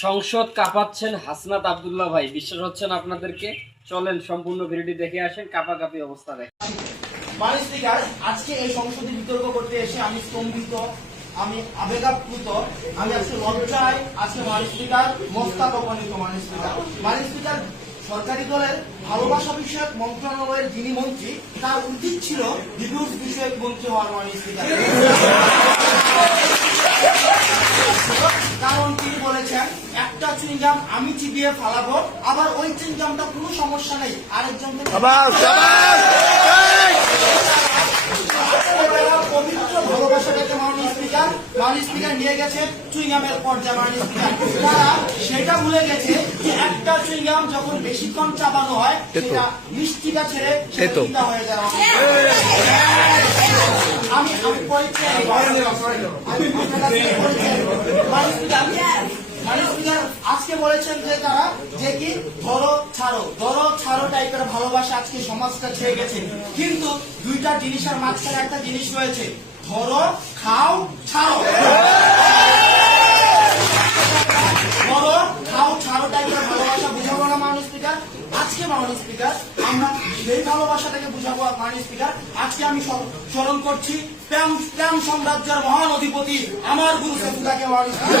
সংসদ কাঁপাচ্ছেন হাসনাত আব্দুল্লাহ ভাই, বিশ্বাস হচ্ছে না আপনাদেরকে? চলেন সম্পূর্ণ ভিডিওটি দেখে আসেন। কাঁপাকাঁপি অবস্থা দেখেন। মাননীয় স্পিকার, আজকে এই সংসদে বিতর্ক করতে এসে আমি স্তম্ভিত, আমি আবেগাপ্লুত, আমি আজকে লজ্জায় আজকে মাননীয় স্পিকার মোস্তাক অপমানিত। মাননীয় স্পিকার, সরকারি দলের ভালোবাসা বিষয়ক মন্ত্রণালয়ের যিনি মন্ত্রী, তার উচিত ছিল ডিভিউজ বিষয়ক মন্ত্রী হওয়ার। মাননীয় স্পিকার, কারণ তিনি বলেছেন একটা চুইংগাম আমি চিবিয়ে ফালাবো, আবার ওই চুইংগামটা কোনো সমস্যা নেই আরেকজন পবিত্র ভালোবাসাটাকে মাননীয় স্পিকার নিয়ে গেছে চুইংগামের পর্যায়ে। মাননীয় স্পিকার, তারা সেটা ভুলে গেছে যে একটা চুইংগাম যখন বেশিক্ষণ চাবানো হয় সেটা মিষ্টিটা ছেড়ে সেটা হয়ে যায়। আমি আজকে বলেছেন যে তারা যে কি ধরো ছাড়ো টাইপের ভালোবাসা আজকে সমাজটা ছেয়ে গেছে, কিন্তু দুইটা জিনিসের মাঝখানে একটা জিনিস রয়েছে, ধরো খাও ছাড়ো। ধরো খাও ছাড়ো টাইপের ভালোবাসা বুঝাবো না মাননীয় স্পিকার। আজকে মাননীয় স্পিকার আমরা সেই ভালোবাসাটাকে বুঝাবো। মাননীয় স্পিকার, আজকে আমি স্মরণ করছি প্রেম সাম্রাজ্যের মহান অধিপতি আমার গুরু সেফুল্লাহকে। মাননীয় স্পিকার।